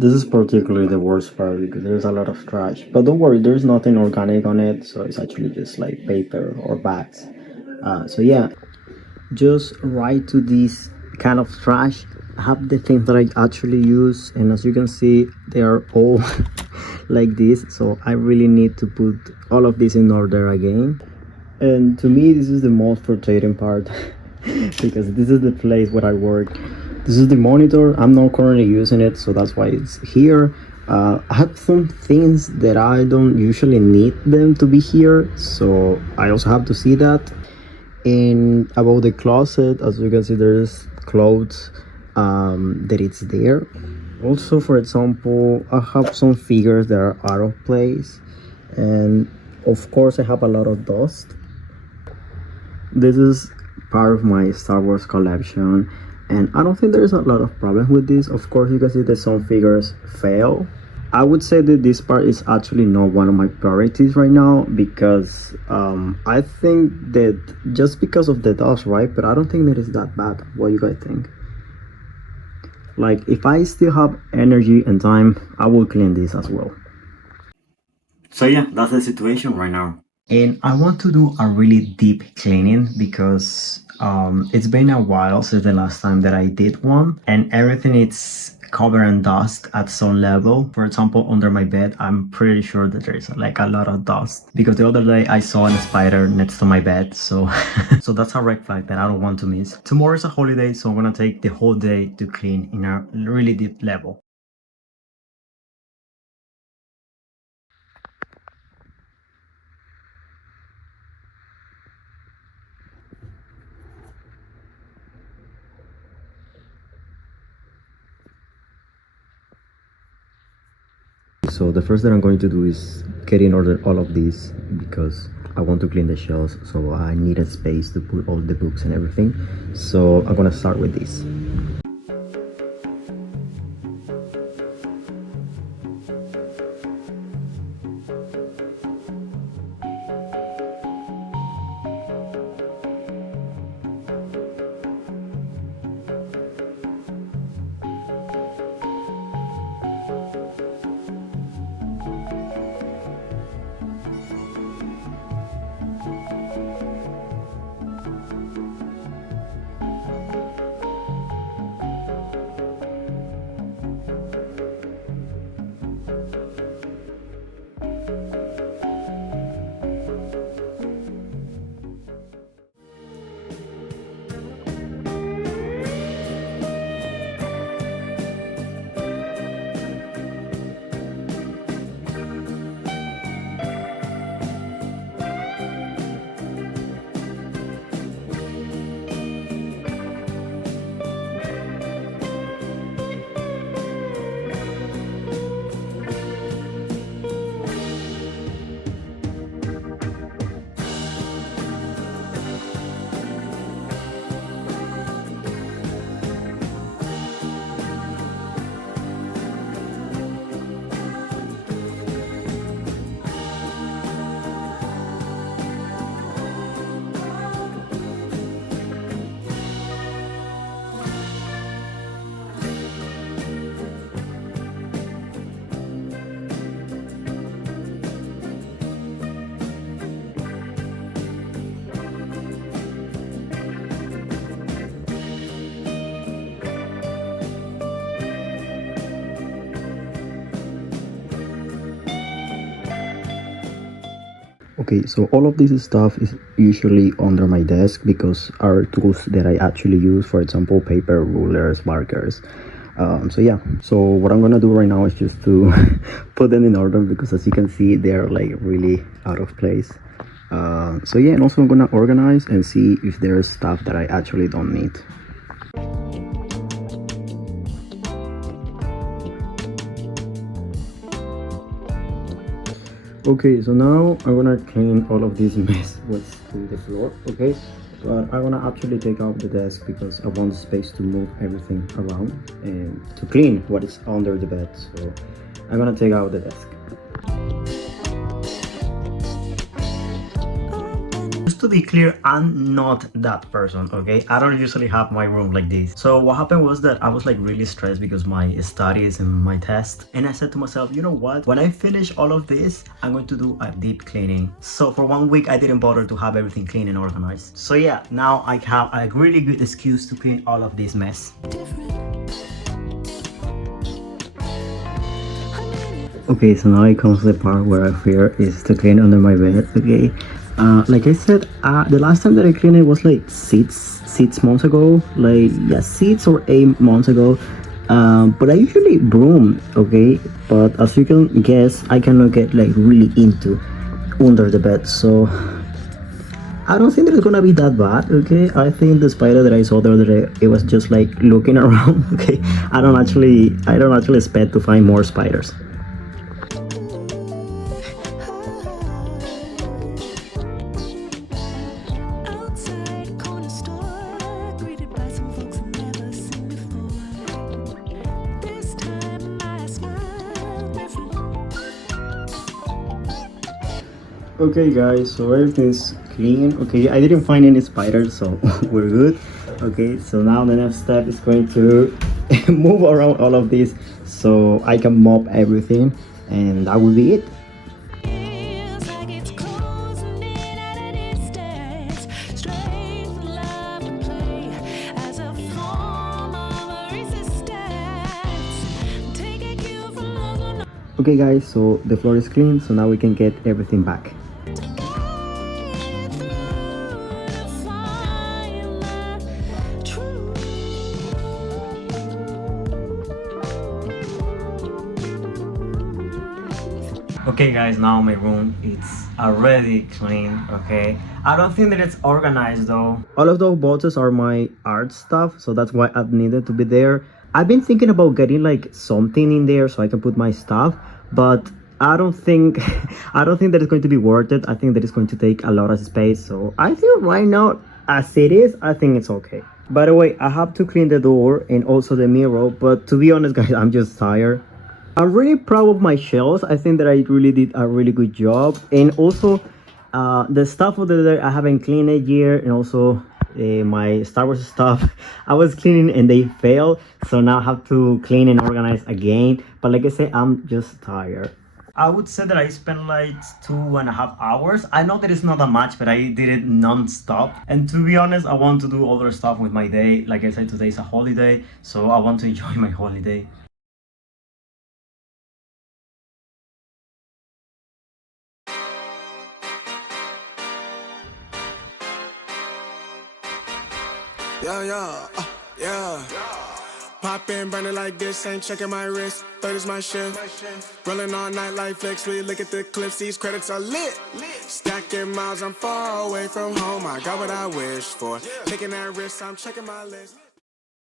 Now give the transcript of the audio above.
This is particularly the worst part because there's a lot of trash. But don't worry, there's nothing organic on it, so it's actually just like paper or bags. So yeah, just right to this kind of trash. I have the things that I actually use, and as you can see, they are all like this. So I really need to put all of this in order again. And to me, this is the most frustrating part because this is the place where I work. This is the monitor. I'm not currently using it, so that's why it's here. I have some things that I don't usually need them to be here, so I also have to see that. And about the closet, as you can see, there's clothes that it's there. Also, for example, I have some figures that are out of place, and of course, I have a lot of dust. This is part of my Star Wars collection, and I don't think there's a lot of problem with this. Of course, you can see that some figures fail. I would say that this part is actually not one of my priorities right now because I think that just because of the dust, right? But I don't think that it's that bad. What you guys think? Like, if I still have energy and time, I will clean this as well. So yeah, that's the situation right now. And I want to do a really deep cleaning because it's been a while since the last time that I did one, and everything is covered in dust at some level. For example, under my bed, I'm pretty sure that there's like a lot of dust because the other day I saw a spider next to my bed. So so that's a red flag that I don't want to miss. Tomorrow is a holiday, so I'm gonna take the whole day to clean in a really deep level. So the first that I'm going to do is get in order all of these because I want to clean the shelves, so I need a space to put all the books and everything. So I'm gonna start with this. Okay, so all of this stuff is usually under my desk because are tools that I actually use, for example, paper, rulers, markers. So yeah, so what I'm gonna do right now is just to put them in order because as you can see, they're like really out of place. So yeah, and also I'm gonna organize and see if there's stuff that I actually don't need. Okay, so now I'm gonna clean all of this mess what's to the floor, okay? But I wanna actually take out the desk because I want space to move everything around and to clean what is under the bed. So I'm gonna take out the desk. just to be clear, I'm not that person, okay? I don't usually have my room like this. So what happened was that I was like really stressed because my studies and my test, and I said to myself, you know what, when I finish all of this, I'm going to do a deep cleaning. So for 1 week I didn't bother to have everything clean and organized. So yeah, now I have a really good excuse to clean all of this mess. Okay, so now it comes to the part where I fear is to clean under my bed. Okay, like I said, the last time that I cleaned it was like six months ago, like yeah, 6 or 8 months ago. But I usually broom, okay, but as you can guess, I cannot get like really into under the bed, so I don't think that it's gonna be that bad. Okay, I think the spider that I saw the other day, it was just like looking around. Okay, I don't actually expect to find more spiders. Outside corner store, greeted by some folks I've never seen before. This time I smile different. Okay guys, so everything's clean. Okay, I didn't find any spiders, so we're good. Okay, so now the next step is going to move around all of this so I can mop everything, and that will be it. Feels like it's closing in at a distance. Strength, love, and play as a form of resistance. Take a cue from those who know. Okay guys, so the floor is clean, so now we can get everything back. Okay guys, now my room it's already clean. Okay, I don't think that it's organized though. All of those boxes are my art stuff, so that's why I've needed to be there. I've been thinking about getting like something in there so I can put my stuff, but I don't think I don't think that it's going to be worth it. I think that it's going to take a lot of space, so I think right now as it is, I think it's okay. By the way, I have to clean the door and also the mirror, but to be honest guys, I'm just tired. I'm really proud of my shells. I think that I really did a really good job. And also, the stuff over there, I haven't cleaned it yet. And also, my Star Wars stuff, I was cleaning and they failed. So now I have to clean and organize again. But like I said, I'm just tired. I would say that I spent like 2.5 hours. I know that it's not that much, but I did it non-stop. And to be honest, I want to do other stuff with my day. Like I said, today's a holiday, so I want to enjoy my holiday. Yeah, yeah. Pop in, burning like this, ain't checking my wrist. Third is my shift. Rolling all night like flex. We look at the clips, these credits are lit. Stacking miles, I'm far away from home. I got what I wish for. Taking that risk, I'm checking my list.